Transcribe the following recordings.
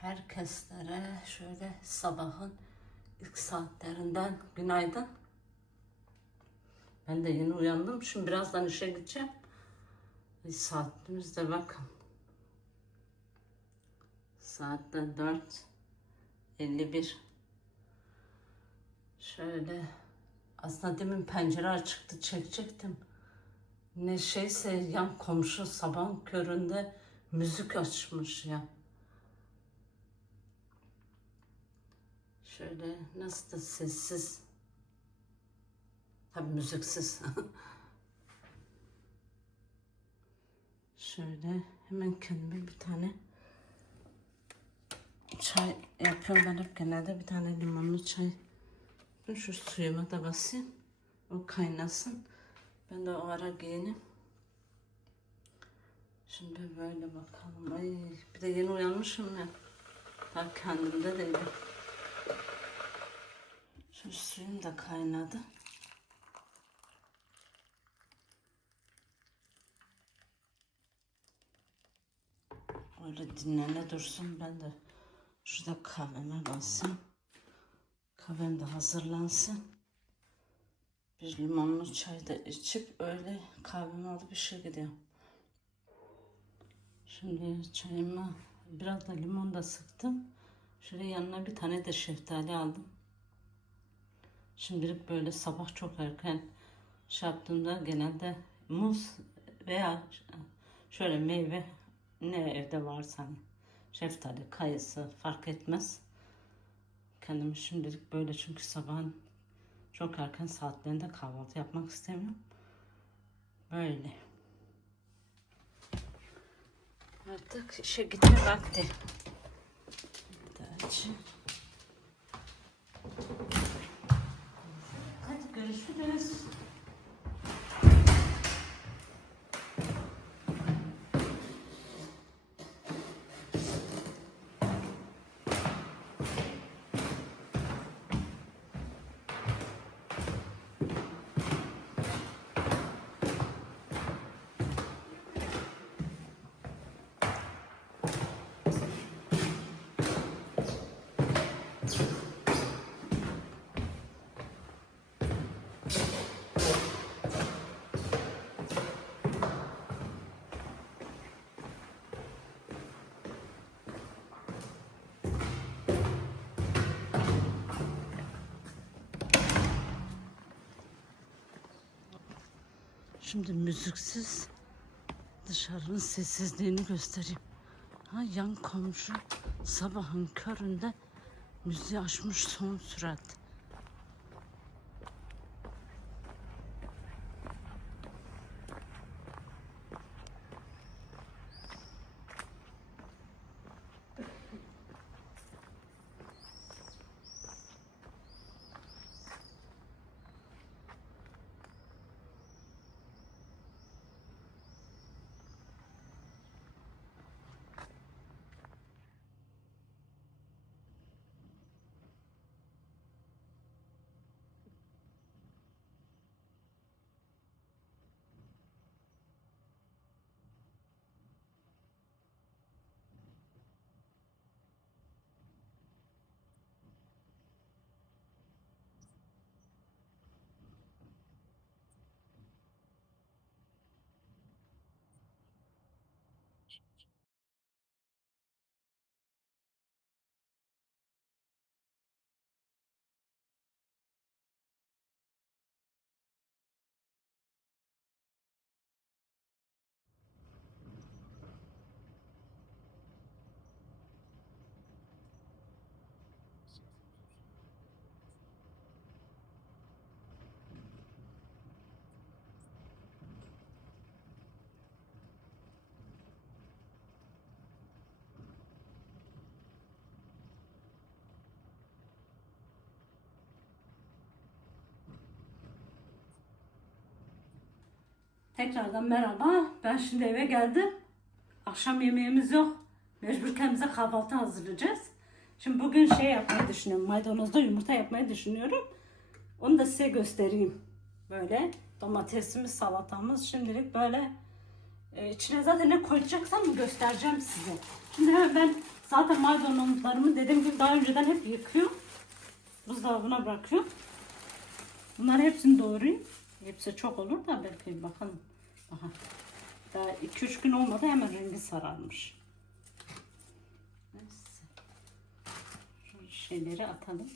Herkeslere şöyle sabahın ilk saatlerinden günaydın. Ben de yeni uyandım. Şimdi birazdan işe gideceğim. E, saatimiz de bakın. Saatte 4.51. Şöyle aslında demin pencere açıktı çekecektim. Ne şeyse yan komşu sabahın köründe müzik açmış ya. Şöyle nasıl da sessiz. Tabii müziksiz. Şöyle hemen kendime bir tane çay yapıyorum. Ben hep genelde bir tane limonlu çay. Şu suyuma da basayım. O kaynasın. Ben de o ara giyineyim. Şimdi böyle bakalım. Ay bir de yeni uyanmışım ya. Daha kendimde değilim. Şu suyum da kaynadı. Öyle dinlene dursun. Ben de şurada kahveme basayım. Kahvem de hazırlansın. Bir limonlu çay da içip öyle kahvemi alıp işe gidiyorum. Şimdi çayıma biraz da limon da sıktım. Şöyle yanına bir tane de şeftali aldım. Şimdilik böyle sabah çok erken şey yaptığımda genelde muz veya şöyle meyve ne evde varsa hani şeftali, kayısı fark etmez. Kendimi şimdilik böyle çünkü sabahın çok erken saatlerinde kahvaltı yapmak istemiyorum. Böyle. Artık işe gitme vakti. Daha açayım. Görüşürüz. Şimdi müziksiz dışarının sessizliğini göstereyim. Ha yan komşu sabahın köründe müziği açmış son sürat. Tekrardan merhaba. Ben şimdi eve geldim. Akşam yemeğimiz yok. Mecbur kendimize kahvaltı hazırlayacağız. Şimdi bugün şey yapmayı düşünüyorum. Maydanozda yumurta yapmayı düşünüyorum. Onu da size göstereyim. Böyle domatesimiz, salatamız şimdilik böyle e, içine zaten ne koyacaksam göstereceğim size. Şimdi ben Zaten maydanozlarımı dediğim gibi daha önceden hep yıkıyorum. Buzdolabına bırakıyorum. Bunları hepsini doğrayayım. Hepsi çok olur da belki bakalım. Aha. Daha 2-3 gün olmadı hemen rengi sararmış. Neyse. Şu şeyleri atalım.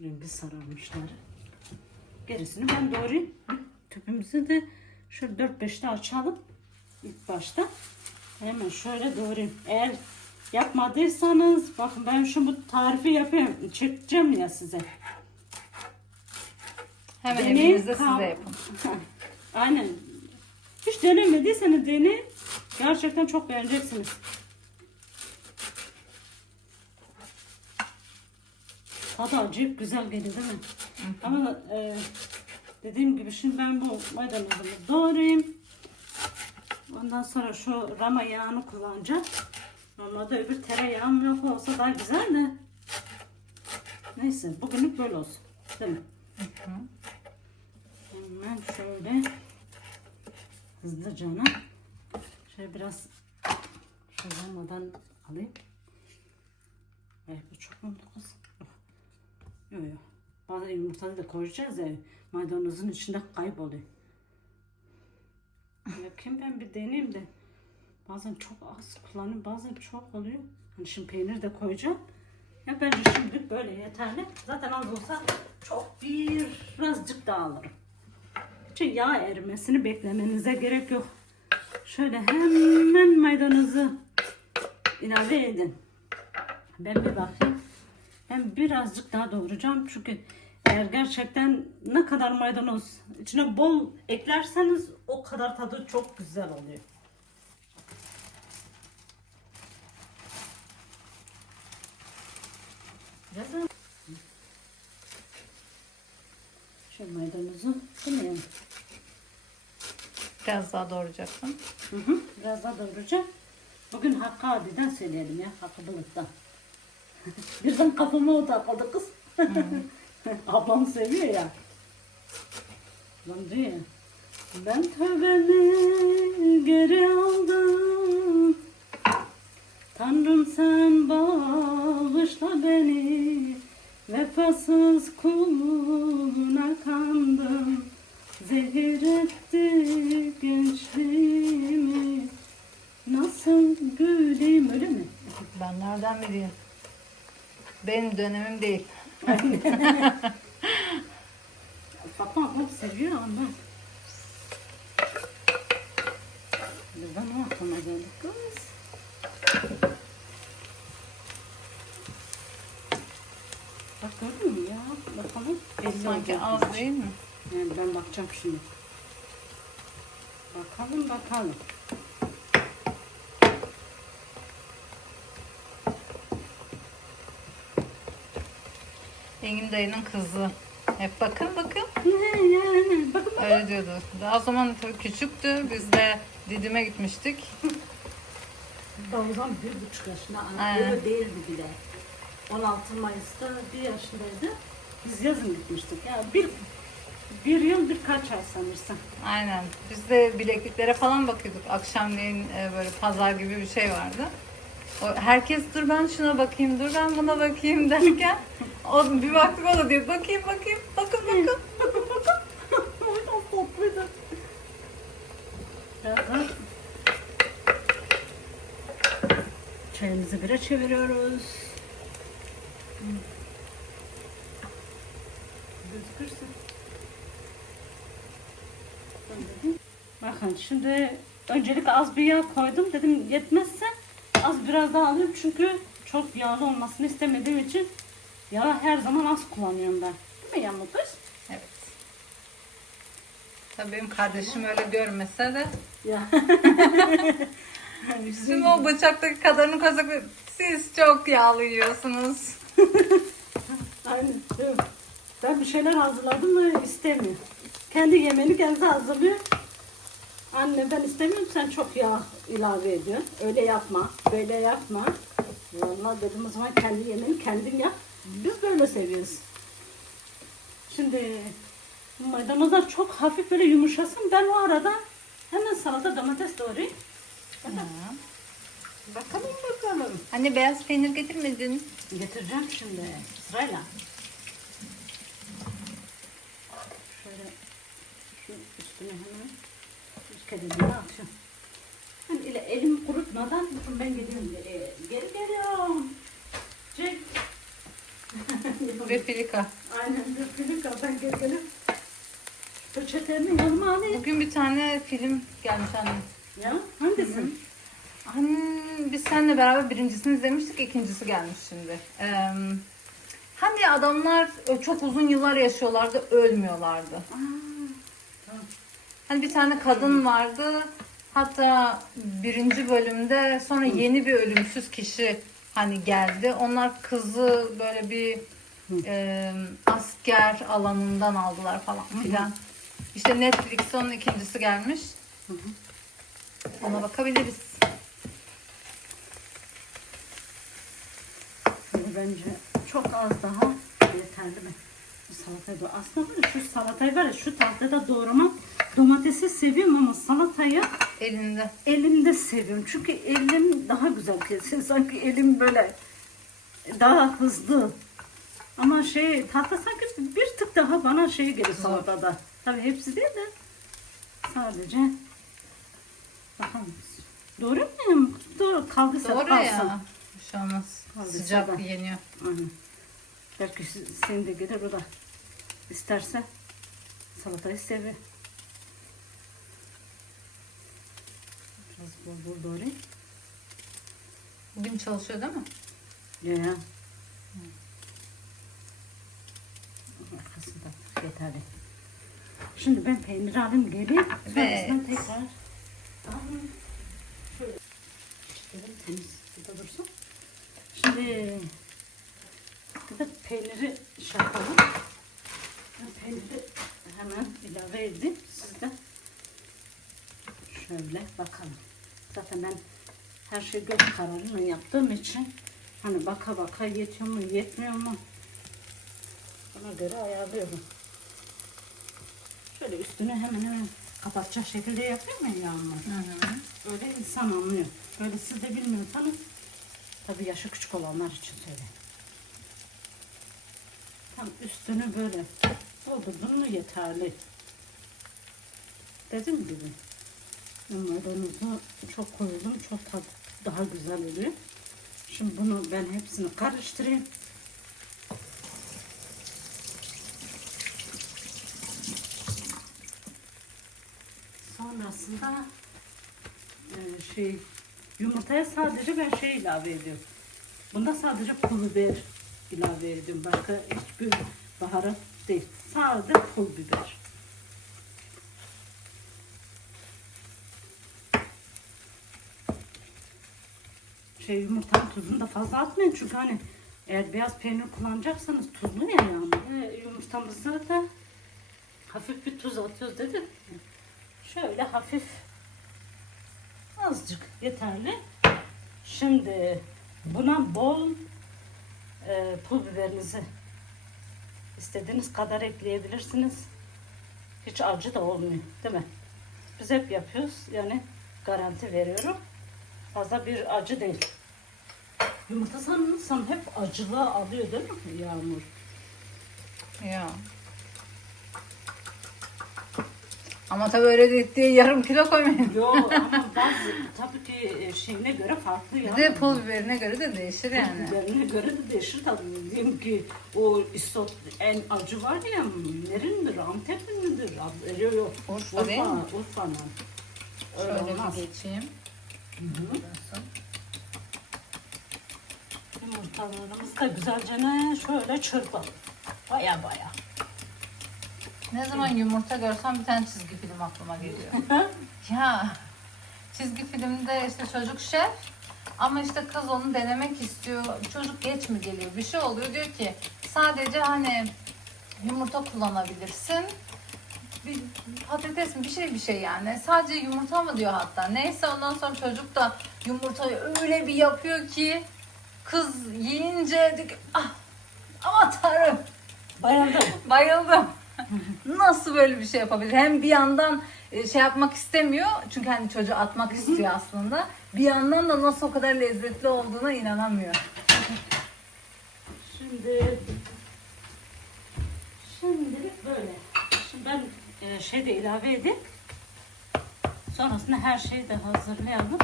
Rengi sararmışlar. Gerisini ben doğrayayım. Tüpümüzü de şöyle 4-5'te açalım. İlk başta. Hemen şöyle doğrayayım. Eğer yapmadıysanız bakın ben şu bu tarifi yapayım. Çekeceğim ya size. Hemen Deney evinizde kal- de yapın. Aynen. Hiç denemediyseniz deneyin. Gerçekten çok beğeneceksiniz. Tadı acayip güzel geliyor değil mi? Ama e, dediğim gibi şimdi ben bu maydanozumu doğrayayım. Ondan sonra şu rama yağını kullanacağım. Normalde öbür tereyağım yok olsa daha güzel de. Neyse bugünlük böyle olsun. Değil mi? Hemen şöyle hızlıca şöyle biraz şuradan alayım. Ay bu çok mu oldu kız? Yok. Yok. Bazen yumurtayı da koyacağız ya maydanozun içinde kayboluyor. Bakayım ben bir deneyeyim de. Bazen çok az kullanıyorum bazen çok oluyor. Hani şimdi peynir de koyacağım. Ya bence şimdi böyle yeterli. Zaten az olsa çok birazcık daha alırım. Hiç yağ erimesini beklemenize gerek yok. Şöyle hemen maydanozu ilave edin. Ben bir bakayım. Ben birazcık daha doğrayacağım çünkü eğer gerçekten ne kadar maydanoz içine bol eklerseniz o kadar tadı çok güzel oluyor. Biraz daha- Şu maydanozu mi? Biraz daha doğrayacaksın. Hı hı. Biraz daha doğrayacağım. Bugün Hakkı abiden söyleyelim ya. Hakkı Bulut'tan. Birden kafama o takıldı kız. Ablam seviyor ya. Lan diyor ya. Ben tövbemi geri aldım. Tanrım sen bağışla beni. Vefasız kuluna kandım. Zehir etti gençliğimi. Nasıl güleyim öyle mi? Ben nereden bileyim? Benim dönemim değil. Fatma ablam seviyor ama. Birden o aklıma geldi kız. Gördün mü ya? Bakalım. Belli Sanki az değil mi? Yani ben bakacağım şimdi. Bakalım bakalım. Engin dayının kızı. Hep bakın bakın. Bakın bakın. Öyle diyordu. Daha o zaman tabii küçüktü. Biz de Didim'e gitmiştik. Daha o zaman bir buçuk yaşında. Aynen. Öyle değildi bile. 16 Mayıs'ta bir yaşındaydı. Biz yazın gitmiştik. Ya bir bir yıl birkaç ay sanırsam. Aynen. Biz de bilekliklere falan bakıyorduk. Akşamleyin e, böyle pazar gibi bir şey vardı. O, herkes dur ben şuna bakayım, dur ben buna bakayım derken o bir baktık o da diyor bakayım bakayım, bakın bakın. Çok tatlıydı. Birazdan çayımızı bire çeviriyoruz. Gözükürse. Bakın şimdi öncelik az bir yağ koydum. Dedim yetmezse az biraz daha alayım çünkü çok yağlı olmasını istemediğim için yağ her zaman az kullanıyorum ben. Değil mi Yağmur kız? Evet. Tabii benim kardeşim öyle görmese de Ya. Şimdi o bıçaktaki kadarını koysak siz çok yağlı yiyorsunuz. Aynen. Ben bir şeyler hazırladım mı istemiyor. Kendi yemeğini kendi hazırlıyor. Anne ben istemiyorum sen çok yağ ilave ediyorsun. Öyle yapma, böyle yapma. Vallahi dedim o zaman kendi yemeğini kendin yap. Biz böyle seviyoruz. Şimdi maydanozlar çok hafif böyle yumuşasın. Ben o arada hemen salata domates doğrayayım. Tamam. Bakalım bakalım. Anne beyaz peynir getirmedin. Getireceğim şimdi sırayla. Şöyle şu üstüne hemen kere daha atıyorum. Hani ile elimi kurutmadan bakın ben geliyorum. Ee, geri geliyorum. Çek. Ve filika. Aynen film ben geri geliyorum. Peçetemi yanıma alayım. Bugün bir tane film gelmiş anne. Ya hangisi? Hani biz seninle beraber birincisini izlemiştik, ikincisi gelmiş şimdi. Ee, hani adamlar çok uzun yıllar yaşıyorlardı, ölmüyorlardı. Aa. Hani bir tane kadın vardı. Hatta birinci bölümde sonra yeni bir ölümsüz kişi hani geldi. Onlar kızı böyle bir e, asker alanından aldılar falan filan. İşte Netflix'te onun ikincisi gelmiş. Ona bakabiliriz. Bence çok az daha yeterli mi? Bu salatayı da aslında var ya şu salatayı var ya şu tahtada doğramam domatesi seviyorum ama salatayı Elinde. elimde seviyorum. Çünkü elim daha güzel kesiyor. Sanki elim böyle daha hızlı. Ama şey tahta sanki bir tık daha bana şey geliyor salatada. Tabii hepsi değil de sadece bakalım. Doğru muyum? Doğru kaldıysa Doğru kalsın. ya. Bir şey olmaz. Kaldıysa Sıcak da. yeniyor. Aynen. Belki senin de gelir o da isterse salatayı seviyor. Biraz bol bol doğrayayım. Bugün çalışıyor değil mi? Ya ya. Arkasında yeterli. Şimdi ben peynir alayım geleyim. Evet. Sonrasında tekrar alayım. Şöyle temiz burada dursun. Şimdi bir de peyniri şey yapalım. Peyniri hemen ilave edeyim. Siz de şöyle bakalım. Zaten ben her şeyi göz kararıyla yaptığım için hani baka baka yetiyor mu yetmiyor mu ona göre ayarlıyorum. Şöyle üstünü hemen hemen kapatacak şekilde yapıyorum ya yağmur. Öyle insan anlıyor. Böyle siz de bilmiyorsanız tabii yaşı küçük olanlar için söyleyeyim. Tam üstünü böyle doldurdun mu yeterli. Dediğim gibi maydanozu çok koyalım. Çok tat daha güzel oluyor. Şimdi bunu ben hepsini karıştırayım. Sonrasında e, şey yumurtaya sadece ben şey ilave ediyorum. Bunda sadece pul biber ilave ediyorum. Başka hiçbir baharat değil. Sadece pul biber. şey yumurtanın tuzunu da fazla atmayın çünkü hani eğer beyaz peynir kullanacaksanız tuzlu ya yani. E, yumurtamızda da hafif bir tuz atıyoruz dedik. Şöyle hafif azıcık yeterli. Şimdi buna bol e, pul biberinizi istediğiniz kadar ekleyebilirsiniz. Hiç acı da olmuyor değil mi? Biz hep yapıyoruz yani garanti veriyorum. Fazla bir acı değil. Yumurta sanırsam hep acılı alıyor değil mi Yağmur? Ya. Ama tabii öyle değil diye yarım kilo koymayın. Yok ama bazı tabii ki e, şeyine göre farklı ya. Bir de pul biberine göre de değişir Pul yani. biberine göre de değişir tabii. Diyelim ki o isot en acı var ya? Antep midir? Ad- Yok yok. Urfa değil mi? Urfa'nın. Öyle Şöyle olmaz. bir geçeyim. Yumurtalarımızı da güzelce ne şöyle çırpalım. Baya baya. Ne zaman yumurta görsem bir tane çizgi film aklıma geliyor. ya çizgi filmde işte çocuk şef ama işte kız onu denemek istiyor. Çocuk geç mi geliyor? Bir şey oluyor diyor ki sadece hani yumurta kullanabilirsin. Bir patates mi bir şey bir şey yani. Sadece yumurta mı diyor hatta. Neyse ondan sonra çocuk da yumurtayı öyle bir yapıyor ki kız yiyince diyor ki, ah aman tanrım Bayıldım. bayıldım. Nasıl böyle bir şey yapabilir? Hem bir yandan e, şey yapmak istemiyor. Çünkü hani çocuğu atmak istiyor aslında. Bir yandan da nasıl o kadar lezzetli olduğuna inanamıyor. Şimdi şimdilik böyle. Şimdi ben e, şey de ilave edeyim. Sonrasında her şeyi de hazırlayalım.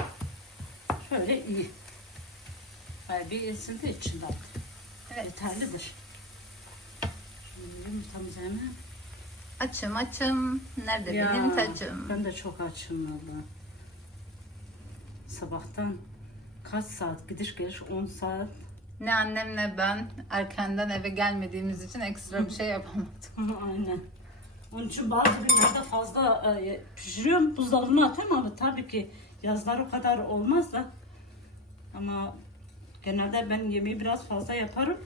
Şöyle iyi. Bayağı bir ısındığı için bak. Evet. Yeterlidir. Hemen. Açım açım. Nerede Ya, benim tacım? Ben de çok açım valla. Sabahtan kaç saat gidiş geliş 10 saat. Ne annem ne ben erkenden eve gelmediğimiz için ekstra bir şey yapamadık. Aynen. Onun için bazı günlerde fazla e, pişiriyorum, buzdolabına atıyorum ama tabii ki yazlar o kadar olmaz da. Ama genelde ben yemeği biraz fazla yaparım.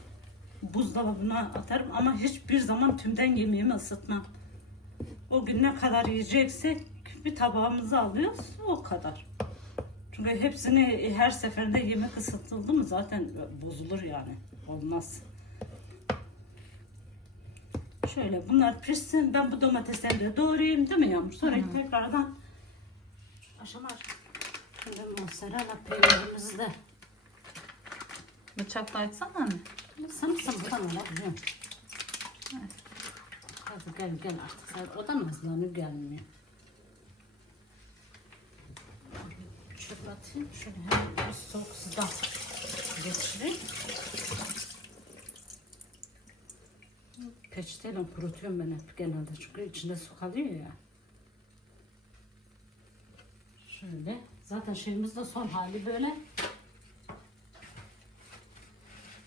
Buzdolabına atarım ama hiçbir zaman tümden yemeğimi ısıtmam. O gün ne kadar yiyeceksek bir tabağımızı alıyoruz o kadar. Çünkü hepsini her seferinde yemek ısıtıldı mı zaten bozulur yani. Olmaz. Şöyle bunlar pişsin. Ben bu domatesleri de doğrayayım değil mi Yağmur? Sonra tekrardan aşama aşama. Şimdi mozzarella peynirimizi de Bıçakla açsana anne. Sanırsam buradan alabiliyorum. Hadi gel gel artık. Sen o da nazlanıyor gelmiyor. Çöp atayım. Şöyle hemen bir soğuk sudan geçireyim. Peçeteyle kurutuyorum ben hep genelde çünkü içinde su kalıyor ya. Şöyle. Zaten şeyimiz de son hali böyle.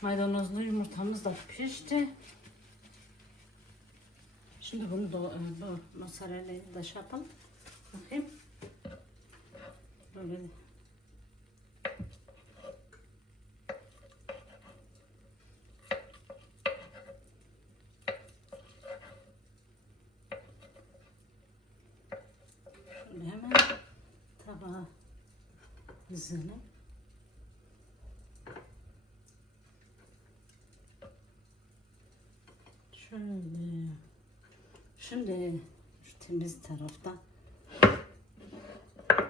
Maydanozlu yumurtamız da pişti. Şimdi bunu da e, bu mozzarella'yı da şey yapalım. Bakayım. Böyle Şimdi hemen tabağa dizelim. Şöyle. Şimdi şu temiz taraftan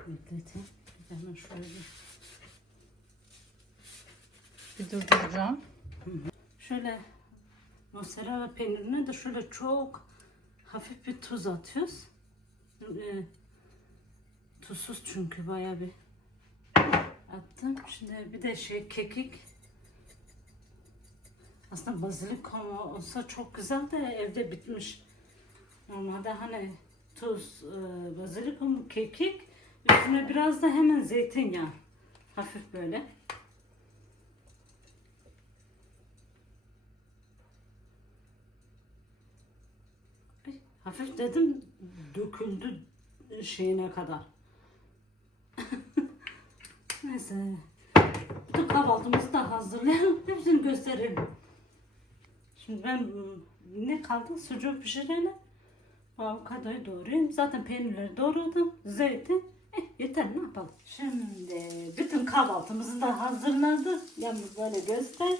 bekleteyim. Hemen şöyle. Bir durduracağım. Şöyle mozzarella peynirine de şöyle çok hafif bir tuz atıyoruz. Ee, tuzsuz çünkü bayağı bir attım. Şimdi bir de şey kekik. Aslında bazilikom olsa çok güzel de evde bitmiş. Normalde hani tuz, e, bazilikom, kekik üstüne biraz da hemen zeytinyağı. Hafif böyle. Hafif dedim döküldü şeyine kadar. Neyse. Dur kahvaltımızı da hazırlayalım. Hepsini gösterelim. Şimdi ben ne kaldı? Sucuk pişirelim. Avokadoyu doğrayayım. Zaten peynirleri doğradım. Zeytin. Eh, yeter ne yapalım. Şimdi bütün kahvaltımızı da hazırladık. Yalnız böyle göster.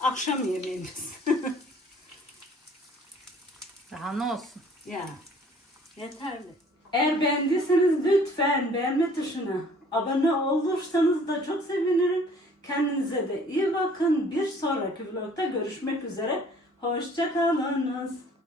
Akşam yemeğimiz. Daha ne olsun? Ya yeterli. Eğer beğendiyseniz lütfen beğenme tuşuna abone olursanız da çok sevinirim. Kendinize de iyi bakın. Bir sonraki vlogda görüşmek üzere. Hoşçakalınız.